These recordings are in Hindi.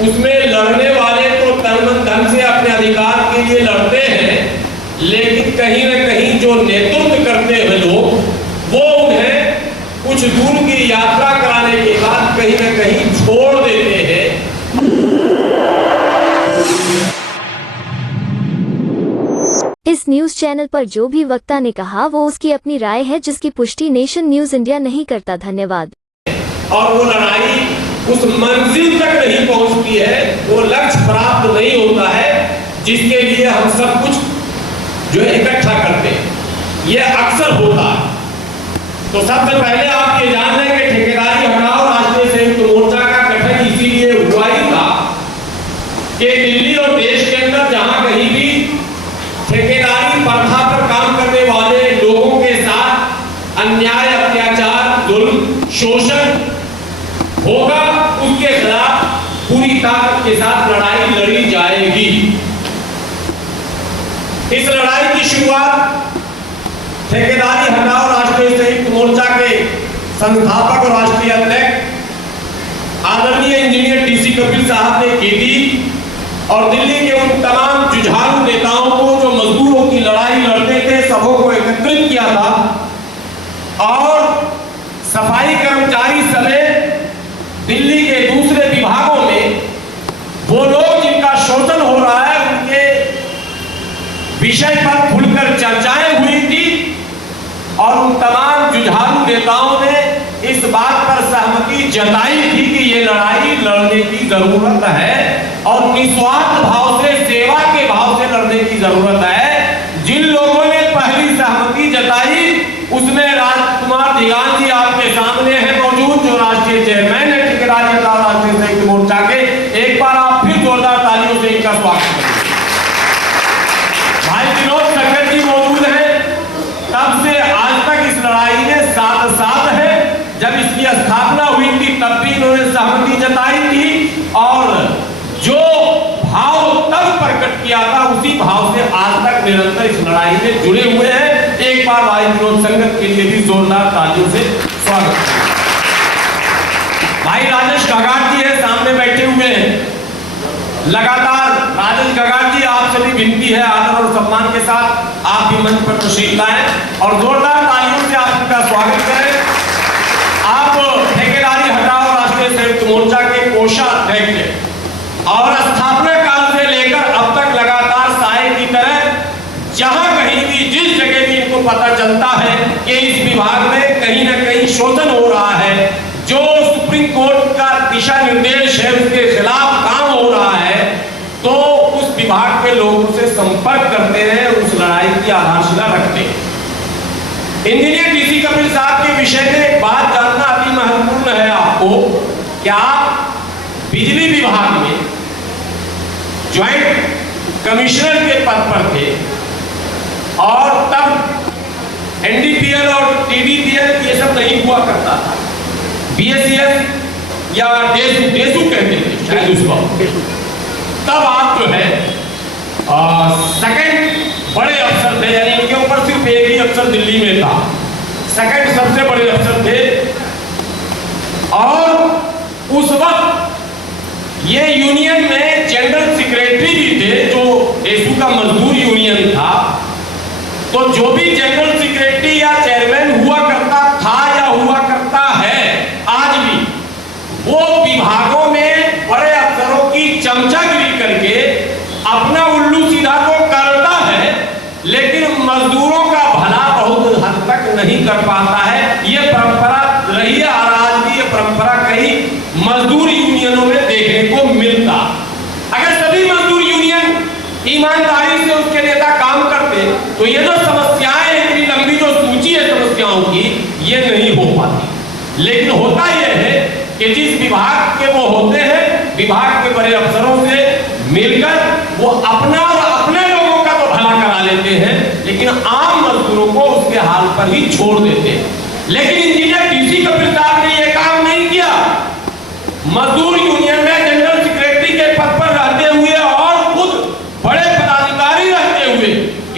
उसमें लड़ने वाले तो तन मन धन से अपने अधिकार के लिए लड़ते हैं, लेकिन कहीं न कहीं जो नेतृत्व करते हैं लोग, वो उन्हें कुछ दूर की यात्रा कराने के बाद कहीं न कहीं छोड़ देते हैं। इस न्यूज चैनल पर जो भी वक्ता ने कहा वो उसकी अपनी राय है, जिसकी पुष्टि नेशन न्यूज इंडिया नहीं करता। धन्यवाद। और वो लड़ाई उस मंजिल तक नहीं पहुंचती है, वो लक्ष्य प्राप्त नहीं होता है जिसके लिए हम सब कुछ जो है इकट्ठा करते हैं। ये अक्सर होता है। तो सबसे पहले आप ये जान लें कि ठेकेदारी हटाओ राष्ट्रीय संयुक्त मोर्चा का गठन इसीलिए हुआ ही था कि दिल्ली और देश के अंदर जहां कहीं भी ठेकेदारी प्रथा पर काम करने वाले लोगों के साथ अन्याय, अत्याचार, जुल्म, शोषण होगा, उसके खिलाफ पूरी ताकत के साथ लड़ाई लड़ी जाएगी। इस लड़ाई की शुरुआत ठेकेदारी हटाओ राष्ट्रीय संयुक्त मोर्चा के संस्थापक और राष्ट्रीय अध्यक्ष आदरणीय इंजीनियर टीसी कपिल साहब ने की थी और दिल्ली के उन तमाम जुझारू नेताओं को जो मजदूरों की लड़ाई लड़ते थे, सबों को एकत्रित किया था और सफाई कर्मचारी समेत दिल्ली के दूसरे विभागों में वो लोग जिनका शोषण हो रहा है उनके विषय पर खुलकर चर्चाएं हुई थी और उन तमाम जुझारू नेताओं ने इस बात पर सहमति जताई थी कि ये लड़ाई लड़ने की जरूरत है और निस्वार्थ भाव से, सेवा के भाव से लड़ने की जरूरत है। जिन लोगों ने पहली सहमति जताई उसमें राजकुमार दिगान जी आपके सामने हैं मौजूद, जो राष्ट्रीय चेयरमैन है ठेकेदारी हटाओ राष्ट्रीय संयुक्त मोर्चा के। एक बार आप फिर जोरदार तालियों से इनका स्वागत करें। भाई विनोद शंकर जी मौजूद हैं, तब से आज तक इस लड़ाई में साथ है। जब इसकी स्थापना हुई थी तब भी इन्होंने सहमति जताई थी और जो भाव तब प्रकट किया था उसी भाव से आज तक निरंतर इस लड़ाई में जुड़े हुए हैं। एक बार भाई विनोद संगत के लिए भी जोरदार तालियों से स्वागत है। भाई राजेश गगाट जी है, सामने बैठे हुए हैं। लगातार राजेश गगाट जी, आपसे भी विनती है आदर और सम्मान के साथ आप भी मंच पर तशरीफ लाएं और जोरदार तालियों से आप उनका स्वागत करें। आप ठेकेदारी हटाओ राष्ट्रीय संयुक्त मोर्चा के कोषाध्यक्ष और स्थापना काल से लेकर अब तक लगातार साए की तरह जहां कहीं भी जिस जगह भी इनको पता चलता है कि इस विभाग में कहीं ना कहीं शोषण हो रहा है, जो सुप्रीम कोर्ट का दिशा निर्देश है उसके खिलाफ काम हो रहा है, तो उस विभाग के लोगों से संपर्क करते हैं, उस लड़ाई की आधारशिला रखते हैं। इंजीनियर टीसी कपिल साहब के विषय में एक बात जानना अति महत्वपूर्ण है आपको कि आप बिजली विभाग में ज्वाइंट कमिश्नर के पद पर थे और तब एनडीपीएल और टीडीपीएल ये सब नहीं हुआ करता था। बीएसईएस या डेसू कहते थे शायद उसको। तब आप जो है सेकंड बड़े अफसर थे, यानी इनके ऊपर सिर्फ एक ही अफसर दिल्ली में था, सेकंड सबसे बड़े अफसर थे। और उस वक्त ये यूनियन में जनरल सेक्रेटरी भी थे, जो डेसू का मजदूर यूनियन था। तो जो भी जनरल सेक्रेटरी या चेयरमैन हुआ करता था या हुआ करता है आज भी, वो विभागों में बड़े अफसरों की चमचागिरी करके अपना उल्लू सीधा तो करता है, लेकिन मजदूरों का भला बहुत हद तक नहीं कर पाता है। ये परंपरा रही है और आज भी ये परंपरा कहीं मजदूर यूनियनों में देखने को मिलता। अगर सभी मजदूर यूनियन ईमानदारी से उसके नेता काम करते तो ये जो समस्याएं हैं, इतनी लंबी जो सूची है समस्याओं की, ये नहीं हो पाती। लेकिन होता यह है कि जिस विभाग के वो होते हैं, विभाग के बड़े अफसरों से मिलकर वो अपना और अपने लोगों का तो भला करा लेते हैं, लेकिन आम मजदूरों को उसके हाल पर ही छोड़ देते हैं। लेकिन इंजीनियर टीसी कपिल साहब ने यह काम नहीं किया। मजदूर यूनियन में जनरल सेक्रेटरी के पद पर रहते हुए और खुद बड़े पदाधिकारी रहते हुए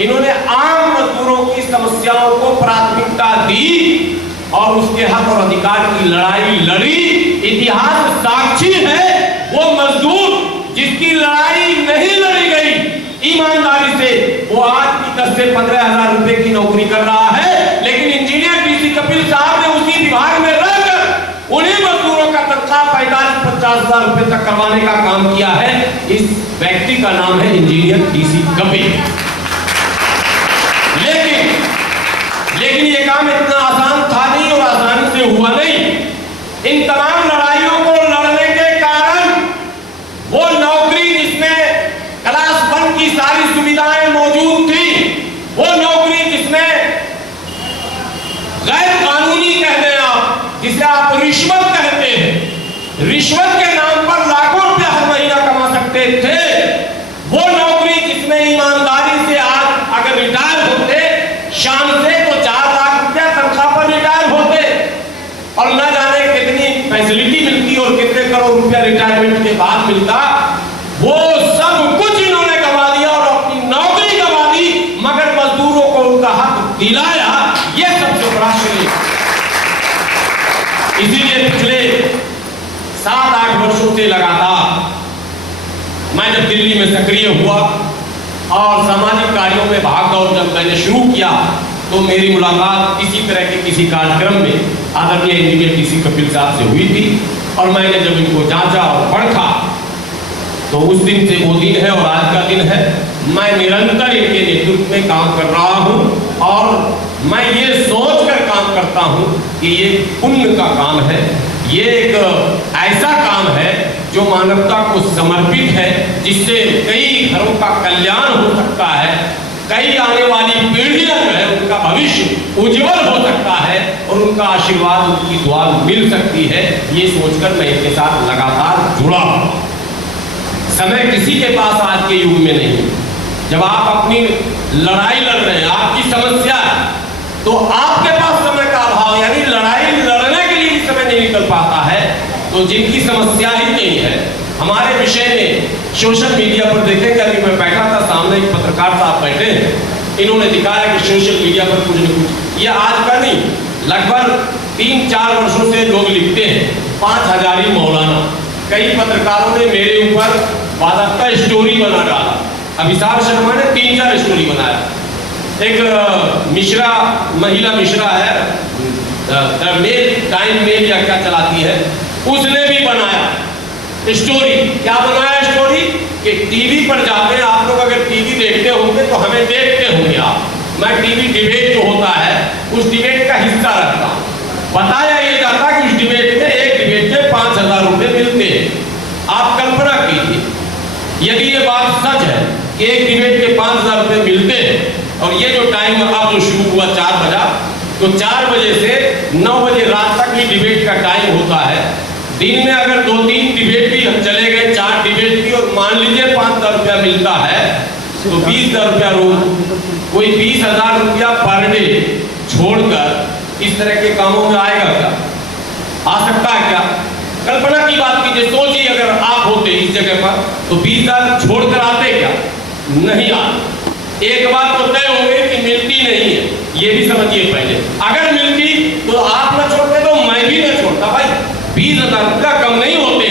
इन्होंने आम मजदूरों की समस्याओं को प्राथमिकता दी और उसके हक और अधिकार की लड़ाई लड़ी। इतिहास साक्षी है, वो मजदूर जिसकी लड़ाई नहीं लड़ी गई ईमानदारी से, वो आज की 10 से 15 हजार रुपए की नौकरी कर रहा है। लेकिन इंजीनियर डीसी कपिल साहब ने उसी विभाग में रहकर उन्हीं मजदूरों का तनख्वाह 45-50 हजार रुपए तक करवाने का काम किया है। इस व्यक्ति का नाम है इंजीनियर डीसी कपिल। लेकिन ये काम इतना आसान था नहीं और आसानी से हुआ नहीं। इन तमाम लड़ाइयों को लड़ने के कारण वो नौकरी जिसमें क्लास 1 की सारी सुविधाएं मौजूद थी, वो नौकरी जिसमें गैर कानूनी कह दें आप, जिसे आप रिश्वत कहते हैं, रिश्वत के नाम पर लाखों रुपया हर महीना कमा सकते थे, वो नौकरी जिसमें ईमानदारी से आज अगर रिटायर होते शाम से तो 4 लाख रुपया तनख्वाह पर रिटायर होते और न जाने कितनी फैसिलिटी मिलती और कितने करोड़ रुपया रिटायरमेंट के बाद मिलता। वो सब कुछ इन्होंने गवा दिया और अपनी नौकरी गवा दी, मगर मजदूरों को उनका हक दिलाया। ये सबसे बड़ा श्रेय। इसीलिए पिछले 7-8 वर्षों से लगातार मैं जब दिल्ली में सक्रिय हुआ और सामाजिक कार्यों में भाग दौड़ जब मैंने शुरू किया, तो मेरी मुलाकात इसी तरह के किसी कार्यक्रम में आदरणीय इंजीनियर डीसी कपिल साहब से हुई थी। और मैंने जब इनको जांचा और परखा तो उस दिन से वो दिन है और आज का दिन है। मैं निरंतर इनके नेतृत्व में काम कर रहा हूं और मैं ये सोचकर काम करता हूं कि ये पुण्य का काम है, ये एक ऐसा काम है जो मानवता को समर्पित है, जिससे कई घरों का कल्याण हो सकता है, कई आने वाली पीढ़ियां जो है उनका भविष्य उज्जवल हो सकता है और उनका आशीर्वाद, उनकी दुआ मिल सकती है। ये सोचकर मैं इनके साथ लगातार जुड़ा हूं। समय किसी के पास आज के युग में नहीं। जब आप अपनी लड़ाई लड़ रहे हैं, आपकी समस्या है, तो आपके पास समय का अभाव, यानी लड़ाई लड़ने के लिए भी समय नहीं निकल पाता है। तो जिनकी समस्या ही नहीं है, हमारे विषय में सोशल मीडिया पर देखेंगे। अभी मैं बैठा था, सामने एक पत्रकार साहब बैठे हैं, इन्होंने दिखाया कि सोशल मीडिया पर कुछ न कुछ, ये आज का नहीं, लगभग 3-4 वर्षों से लोग लिखते हैं 5000 मौलाना। कई पत्रकारों ने मेरे ऊपर वादाख्ता स्टोरी बना डाला। अभिषेक शर्मा ने 3-4 स्टोरी बनाया। एक मिश्रा, महिला मिश्रा है, द मेल, टाइम मेल या क्या चलाती है, उसने भी बनाया स्टोरी। क्या बनाया स्टोरी कि टीवी पर जाते हैं आप लोग, अगर टीवी देखते होंगे तो हमें देखते होंगे आप। मैं टीवी डिबेट जो होता है उस डिबेट का हिस्सा रखता हूँ। बताया ये जाता कि उस डिबेट में, एक डिबेट में 5000 रुपये मिलते हैं। आप कल्पना कीजिए, यदि ये बात सच है कि एक डिबेट के 5000 रुपये मिलते हैं और ये जो टाइम अब जो शुरू हुआ 4 बजा, तो 4 बजे से 9 बजे रात तक ही डिबेट का टाइम होता है। दिन में अगर 2-3 डिबेट भी चले गए, 4 डिबेट भी, और मान लीजिए 5000 रुपया मिलता है, तो 20,000 रुपया रोज, कोई 20,000 रुपया पर डे छोड़कर इस तरह के कामों में आएगा क्या? आ सकता है क्या? कल्पना की बात कीजिए, सोचिए अगर आप होते इस जगह पर तो 20,000 छोड़कर आते क्या? नहीं आते। एक बात तो तय हो गई कि मिलती नहीं है, ये भी समझिए पहले। अगर मिलती तो आप न छोड़ते तो मैं भी न छोड़ता। भाई 20,000 रुपया कम नहीं होते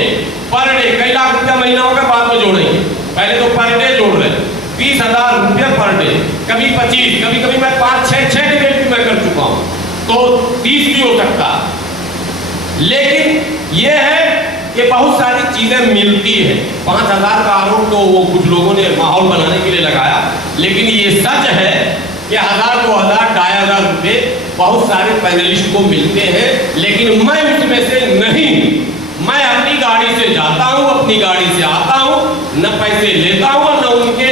पर डे, कई लाख रुपया महीनाओं के बाद में जोड़ेंगे, पहले तो पर डे जोड़ रहे। 20,000 रुपया पर डे, कभी 25, कभी कभी मैं 5-6 डिबेट भी मैं कर चुका हूँ, तो 30 भी हो सकता। लेकिन यह है कि बहुत सारी चीजें मिलती है। 5000 का आरोप तो वो कुछ लोगों ने माहौल बनाने के लिए लगाया, लेकिन ये सच है कि 1000, 2000, 2500 रुपये बहुत सारे पैनलिस्ट को मिलते हैं। लेकिन मैं उसमें से नहीं, मैं अपनी गाड़ी से जाता हूँ, अपनी गाड़ी से आता हूँ, न पैसे लेता हूँ न उनके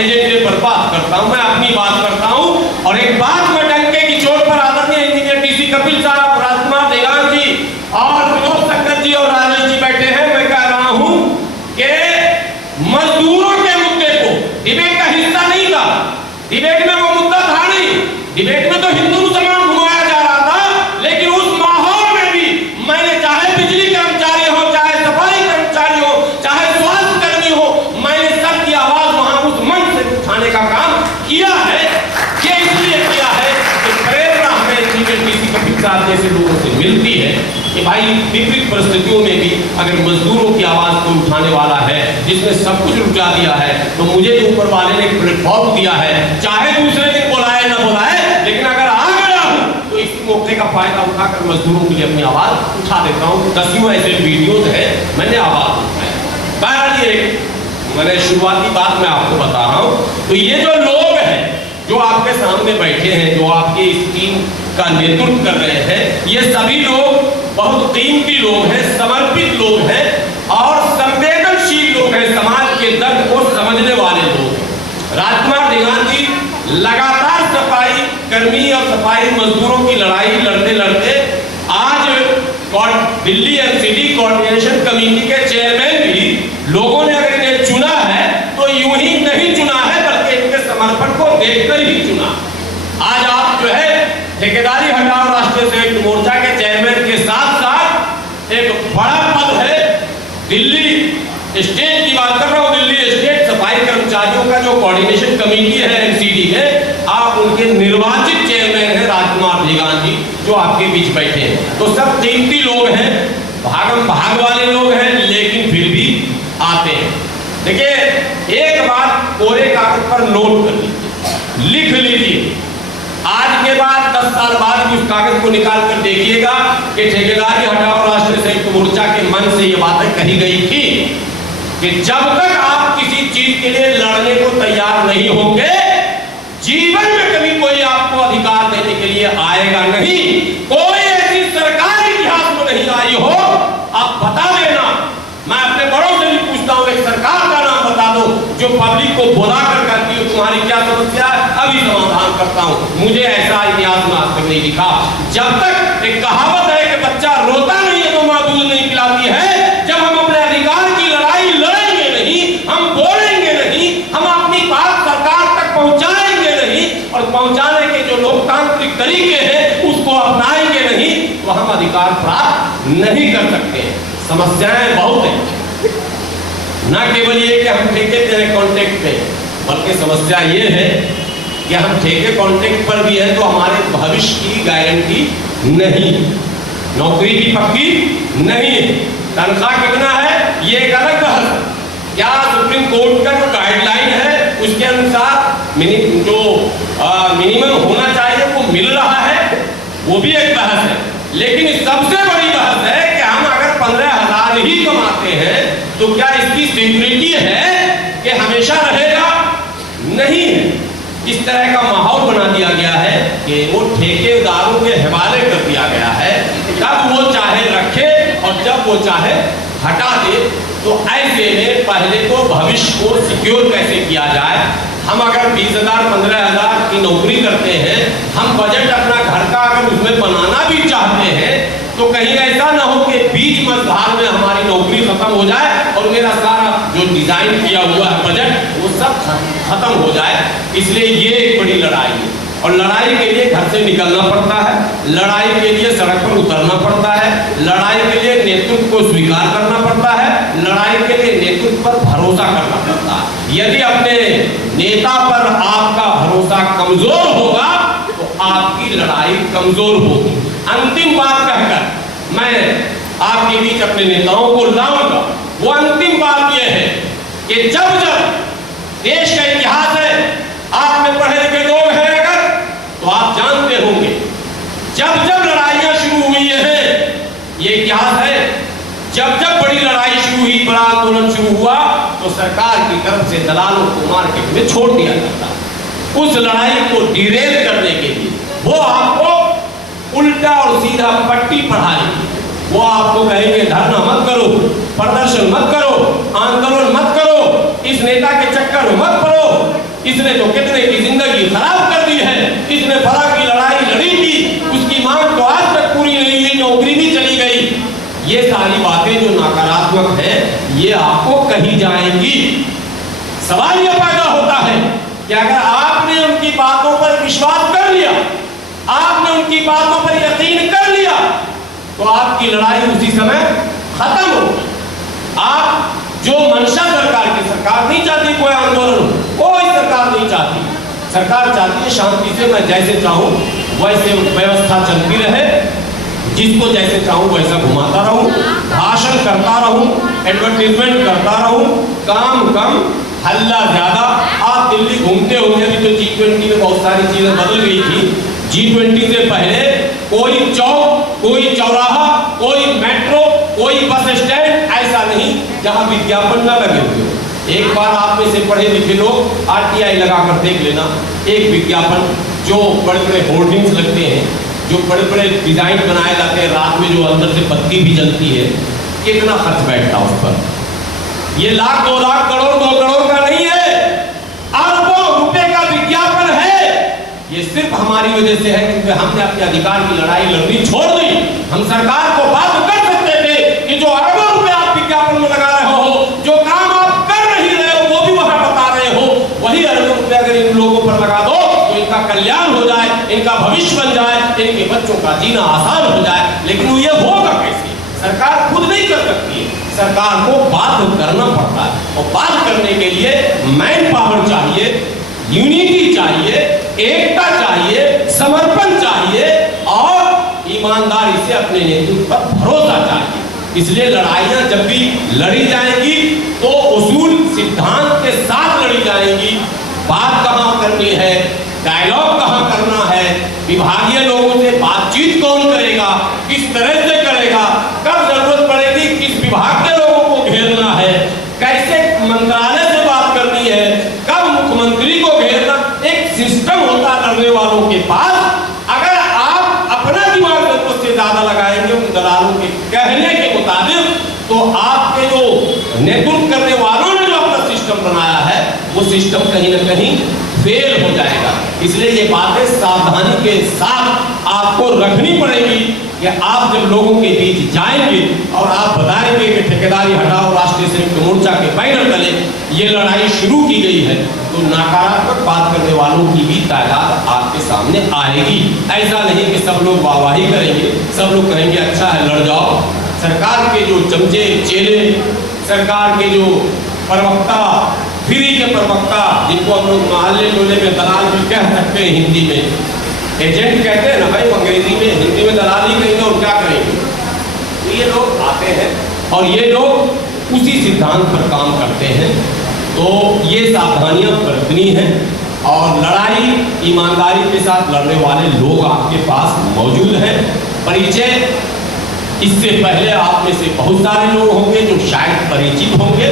एजेंडे पर बात करता हूँ, मैं अपनी बात करता हूँ। और एक बात में डंके की चोट पर आदरणीय इंजीनियर डीसी कपिल साहब, राजकुमार देगान जी और विनोद शंकर जी और राजेश जी बैठे हैं, मैं कह रहा हूँ कि मजदूरों के मुद्दे को डिबेट का हिस्सा नहीं था। डिबेट में वो मुद्दा था नहीं, डिबेट में तो हिंदू मुसलमान घुमाया जा रहा था। लेकिन उस माहौल में भी मैंने, चाहे बिजली कर्मचारी हो, चाहे सफाई कर्मचारी हो, चाहे स्वास्थ्य कर्मी हो, मैंने सबकी आवाज वहां उस मंच से उठाने का काम किया है। ये इसलिए किया है कि प्रेरणा हमें इंजीनियर डीसी कपिल साहब जैसे लोगों से मिलती है कि भाई विपरीत परिस्थितियों में भी अगर मजदूरों की आवाज को उठाने वाला है, जिसमें सब कुछ लुटा दिया है, तो मुझे जो ऊपर वाले ने प्लेटफॉर्म दिया है, चाहे दूसरे दिन बुलाए ना बुलाए, लेकिन अगर आ गया हूं तो इस मौके का फायदा उठाकर मजदूरों के लिए अपनी आवाज उठा देता हूं। दसियों ऐसे वीडियोज है, मैंने आवाज उठाई। बहरहाल ये मैंने शुरुआती बात मैं आपको बता रहा हूं। तो ये जो लोग हैं जो आपके सामने बैठे हैं, जो आपके इस टीम का नेतृत्व कर रहे हैं, ये सभी लोग बहुत कीमती लोग हैं, समर्पित लोग हैं और संवेदनशील लोग हैं, समाज के दर्द को समझने वाले लोग हैं। राजकुमार ढिंगान जी लगातार सफाई कर्मी और सफाई मजदूरों की लड़ाई लड़ते लड़ते आज दिल्ली एनसीडी कोऑर्डिनेशन कमेटी के चेयरमैन भी लोगों ने अगर इन्हें चुना है तो यूं ही नहीं चुना है, बल्कि इनके समर्पण को देखकर ही चुना। आज आप जो है ठेकेदारी हटाओ राष्ट्रीय संयुक्त मोर्चा के चेयरमैन के साथ साथ एक बड़ा पद है दिल्ली स्टेट की बात कर रहा हूं, दिल्ली स्टेट सफाई कर्मचारियों का जो कोऑर्डिनेशन कमेटी है एनसीडी में, आप उनके निर्वाचित चेयरमैन है राजकुमार ढिंगान जी, जो आपके बीच बैठे हैं। तो सब कीमती लोग हैं, भागम भाग वाले लोग हैं, लेकिन फिर भी आते हैं। देखिए एक बात कोरे कागज पर नोट कर लीजिए, लिख लीजिए, आज के बाद 10 साल बाद उस कागज को निकाल कर देखिएगा कि ठेकेदारी हटाओ राष्ट्रीय संयुक्त मोर्चा के मन से ये बातें कही गई थी कि जब तक आप किसी चीज के लिए लड़ने को तैयार नहीं होंगे, जीवन में कभी कोई आपको अधिकार देने के लिए आएगा नहीं। कोई ऐसी सरकार इतिहास में नहीं आई हो, आप बता देना। मैं अपने बड़ों से भी पूछता हूं, एक सरकार का नाम बता दो जो पब्लिक को बुला कर कहती हो तुम्हारी क्या समस्या है, अभी समाधान करता हूं। मुझे ऐसा इतिहास में आज तक नहीं दिखा। जब तक एक कहावत है कि बच्चा रोता नहीं है तो मां दूध नहीं पिलाती है, जब हम अपने अधिकार की लड़ाई लड़ेंगे नहीं, हम बोलेंगे नहीं, हम अपनी बात सरकार तक पहुंचाएंगे नहीं और पहुंचाने के जो लोकतांत्रिक तरीके हैं उसको अपनाएंगे नहीं, तो हम अधिकार प्राप्त नहीं कर सकते। समस्याएं बहुत हैं, ना केवल ये कि हम ठेके पे हैं कॉन्ट्रैक्ट पे, बल्कि समस्या ये है कि हम ठेके कॉन्ट्रैक्ट पर भी हैं तो हमारे भविष्य की गारंटी नहीं, नौकरी भी पक्की नहीं, तनख्वाह कितना है ये एक अलग बहस है। क्या सुप्रीम कोर्ट का जो गाइडलाइन है उसके अनुसार जो मिनिमम होना चाहिए वो मिल रहा है, वो भी एक बहस है। लेकिन सबसे बड़ी बहस है कि हम अगर 15,000 ही कमाते हैं तो क्या इसकी सिक्योरिटी है कि हमेशा रहेगा? नहीं है। इस तरह का माहौल बना दिया गया है कि वो ठेकेदारों के हवाले कर दिया गया है, कब वो चाहे रखे और जब वो चाहे हटा दे। तो ऐसे में पहले तो भविष्य को सिक्योर कैसे किया जाए। हम अगर 20,000 15,000 की नौकरी करते हैं, हम बजट अपना घर का अगर उसमें बनाना भी चाहते हैं तो कहीं ऐसा ना हो कि बीच मझधार में हमारी नौकरी खत्म हो जाए और मेरा सारा जो डिजाइन किया हुआ है बजट वो सब खत्म हो जाए। इसलिए ये एक बड़ी लड़ाई है और लड़ाई के लिए घर से निकलना पड़ता है, लड़ाई के लिए सड़क पर उतरना पड़ता है, लड़ाई के लिए नेतृत्व को स्वीकार करना पड़ता है, लड़ाई के लिए नेतृत्व पर भरोसा करना पड़ता है। यदि अपने नेता पर आपका भरोसा कमजोर होगा तो आपकी लड़ाई कमजोर होगी। अंतिम बात कहकर मैं आपके बीच अपने नेताओं को लाऊंगा। वो अंतिम बात यह है कि जब जब देश का इतिहास है, आप में पढ़े लिखे लोग हैं अगर, तो आप जानते होंगे जब जब लड़ाइयां शुरू हुई हैं, ये इतिहास है, जब जब बड़ी लड़ाई शुरू हुई, बड़ा आंदोलन शुरू हुआ तो सरकार की तरफ से दलालों को मार्केट में छोड़ दिया जाता। उस लड़ाई को डिरेल करने के लिए वो आपको उल्टा और सीधा पट्टी पढ़ाएंगे। वो आपको कहेंगे धरना मत करो, प्रदर्शन मत करो, आंदोलन मत करो, इस नेता के चक्कर में मत पड़ो, इसने तो कितने की जिंदगी खराब कर दी है, इसने फला की लड़ाई लड़ी थी, उसकी मांग तो आज तक पूरी नहीं हुई, नौकरी भी चली गई। ये सारी बातें जो नकारात्मक है ये आपको कही जाएंगी। सवाल यह पैदा होता है कि अगर आपने उनकी बातों पर विश्वास कर लिया, आपने उनकी बातों पर यकीन कर लिया, तो आपकी लड़ाई उसी समय खत्म हो गई। आप जो मंशा सरकार की, सरकार नहीं चाहती कोई आंदोलन, कोई सरकार नहीं चाहती। सरकार चाहती है शांति से मैं जैसे चाहूं वैसे व्यवस्था चलती रहे, जिसको जैसे चाहूं वैसा घुमाता रहूं, भाषण करता रहूं, एडवर्टाइजमेंट करता रहूं, काम कम हल्ला ज्यादा। आप दिल्ली घूमते होंगे, अभी तो G20 में बहुत सारी चीजें बदल गई थी। G20 से पहले कोई चौक, कोई चौराहा, कोई मेट्रो, कोई बस स्टैंड ऐसा नहीं जहां विज्ञापन ना लगे हुए। एक बार आप में से पढ़े लिखे लोग RTI लगा कर देख लेना, एक विज्ञापन जो बड़े बड़े होर्डिंग्स लगते हैं, जो बड़े बड़े डिजाइन बनाए जाते हैं, रात में जो अंदर से बत्ती भी जलती है, कितना खर्च बैठता उस पर। ये लाख 2 लाख करोड़ 2 करोड़ का नहीं है, अरबों रुपए का विज्ञापन है। ये सिर्फ हमारी वजह से है क्योंकि हमने अपने अधिकार की लड़ाई लड़नी छोड़ दी। हम सरकार को बात कर सकते थे कि जो अरबों रुपए आप विज्ञापन में लगा रहे हो, जो काम आप कर नहीं रहे हो वो भी वहां बता रहे हो, वही अरबों रुपए अगर इन लोगों पर लगा दो तो इनका कल्याण हो जाए, इनका भविष्य बन जाए, इनके बच्चों का जीना आसान हो जाए। लेकिन ये होगा कैसे? सरकार खुद नहीं कर सकती है, सरकार को बात करना पड़ता है और बात करने के लिए मैन पावर चाहिए, यूनिटी चाहिए, एकता चाहिए, समर्पण चाहिए और ईमानदारी से अपने नेतृत्व पर भरोसा चाहिए। इसलिए लड़ाइयां जब भी लड़ी जाएंगी तो उसूल सिद्धांत के साथ लड़ी जाएंगी। बात कहां करनी है, डायलॉग कहां करना है, विभागीय लोगों से बातचीत कौन करेगा, किस तरह से करेगा, कब जरूरत पड़ेगी किस विभाग के लोगों को घेरना है, कैसे मंत्रालय से बात करनी है, कब मुख्यमंत्री को घेरना, एक सिस्टम होता लड़ने वालों के पास। अगर आप अपना दिमाग जरूरत से ज्यादा लगाएंगे उन दलालों के कहने के मुताबिक, तो आपके जो नेतृत्व करने वालों ने जो अपना सिस्टम बनाया है वो सिस्टम कहीं ना कहीं फेल हो जाएगा। इसलिए ये बातें सावधानी के साथ आपको रखनी पड़ेगी कि आप जब लोगों के बीच जाएंगे और आप बताएंगे कि ठेकेदारी हटाओ राष्ट्रीय संयुक्त मोर्चा के बैनर तले ये लड़ाई शुरू की गई है, तो नकारात्मक बात करने वालों की भी तादाद आपके सामने आएगी। ऐसा नहीं कि सब लोग वाहवाही करेंगे, सब लोग कहेंगे अच्छा है लड़ जाओ। सरकार के जो चमचे चेले, सरकार के जो प्रवक्ता, फ्री के प्रवक्ता, जिनको हम लोग मोहल्ले टोले में दलाल भी कह सकते हैं, हिंदी में एजेंट कहते हैं ना भाई, अंग्रेजी में, हिंदी में दलाल ही कहेंगे और क्या करेंगे। तो ये लोग आते हैं और ये लोग उसी सिद्धांत पर काम करते हैं। तो ये सावधानियां बरतनी है और लड़ाई ईमानदारी के साथ लड़ने वाले लोग आपके पास मौजूद हैं। परिचय इससे पहले आप में से बहुत सारे लोग होंगे जो शायद परिचित होंगे।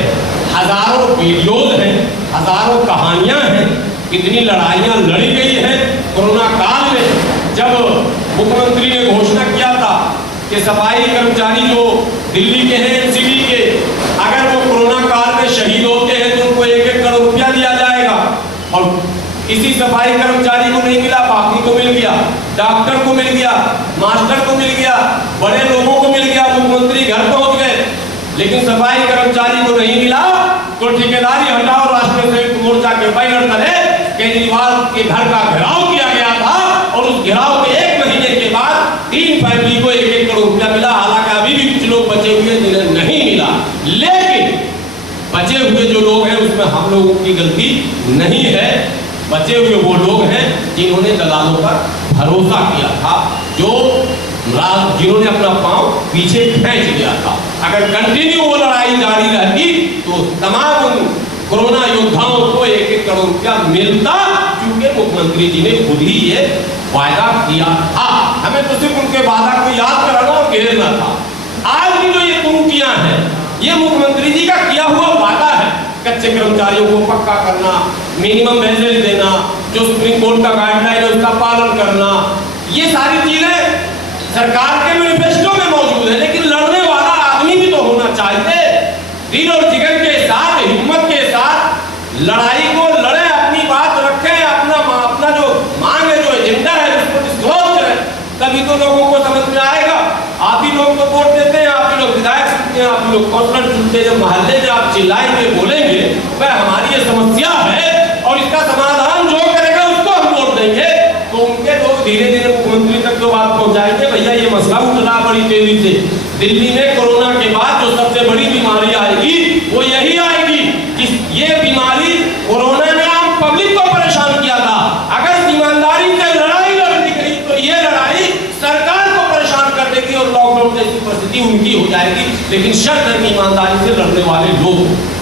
हजारों वीडियोज हैं, हजारों कहानियां हैं, कितनी लड़ाइयां लड़ी गई हैं। कोरोना काल में जब मुख्यमंत्री ने घोषणा किया था कि सफाई कर्मचारी जो दिल्ली के हैं, एनसीबी के, अगर वो कोरोना काल में शहीद होते हैं तो उनको 1-1 करोड़ रुपया दिया जाएगा। और किसी सफाई कर्मचारी को नहीं मिला, बाकी को मिल गया, डॉक्टर को मिल गया, मास्टर को मिल गया, बड़े लोगों को मिल गया, मुख्यमंत्री घर पहुंच गए। लेकिन सफाई कर्मचारी को नहीं मिला तो ठेकेदारी हटाओ राष्ट्रीय संयुक्त मोर्चा के बैनर तले केजरीवाल के घर का घेराव किया गया था और उस घेराव के 1 महीने के बाद 3 फैमिली को 1-1 करोड़ रुपया मिला। हालांकि अभी भी कुछ लोग बचे हुए जिन्हें नहीं मिला, लेकिन बचे हुए जो लोग हैं उसमें हम लोगों की गलती नहीं है। बचे हुए वो लोग हैं जिन्होंने दलालों पर भरोसा किया था, जिन्होंने अपना पांव पीछे खींच लिया था। अगर कंटिन्यू वो लड़ाई जारी रहती तो तमाम कोरोना योद्धाओं को 1-1 करोड़ रुपया मिलता, क्योंकि मुख्यमंत्री जी ने खुद ही ये वायदा किया था। हमें तो सिर्फ उनके वादा को याद कराना और घेरना था। आज भी जो ये त्रुटियां हैं, ये मुख्यमंत्री जी का किया हुआ वादा है। कच्चे कर्मचारियों को पक्का करना, मिनिमम वेजेज देना, जो सुप्रीम कोर्ट का गाइडलाइन है उसका पालन करना, ये सारी चीजें सरकार के मैनिफेस्टो में मौजूद है। लेकिन लड़ने वाला आदमी भी तो होना चाहिए, दिल और जिगर के साथ, हिम्मत के साथ लड़ाई को लड़े, अपनी बात रखें, अपना जो मांग है, जो एजेंडा है उसको डिस्क्लोज करें, तभी तो लोगों को समझ में आएगा। आप ही लोग तो वोट देते हैं, आप ही लोग विधायक चुनते हैं, आप ही लोग काउंसलर चुनते हैं। जब मोहल्ले में आप चिल्लाएंगे, बोलेंगे भाई हमारी ये समस्या है और इसका समाधान जो करेगा उसको हम वोट देंगे, तो उनके लोग धीरे धीरे मुख्यमंत्री तक जो बात पहुंचाएंगे, भैया ये मसला उठना बड़ी तेजी से। दिल्ली में कोरोना के बाद जो सबसे बड़ी बीमारी आएगी वो यही आएगी कि ये बीमारी, कोरोना ने आम पब्लिक को परेशान किया था। अगर ईमानदारी से लड़ाई लड़नी गई तो ये लड़ाई सरकार को परेशान कर देगी उनकी हो जाएगी, लेकिन शर्त है कि ईमानदारी से लड़ने वाले लोग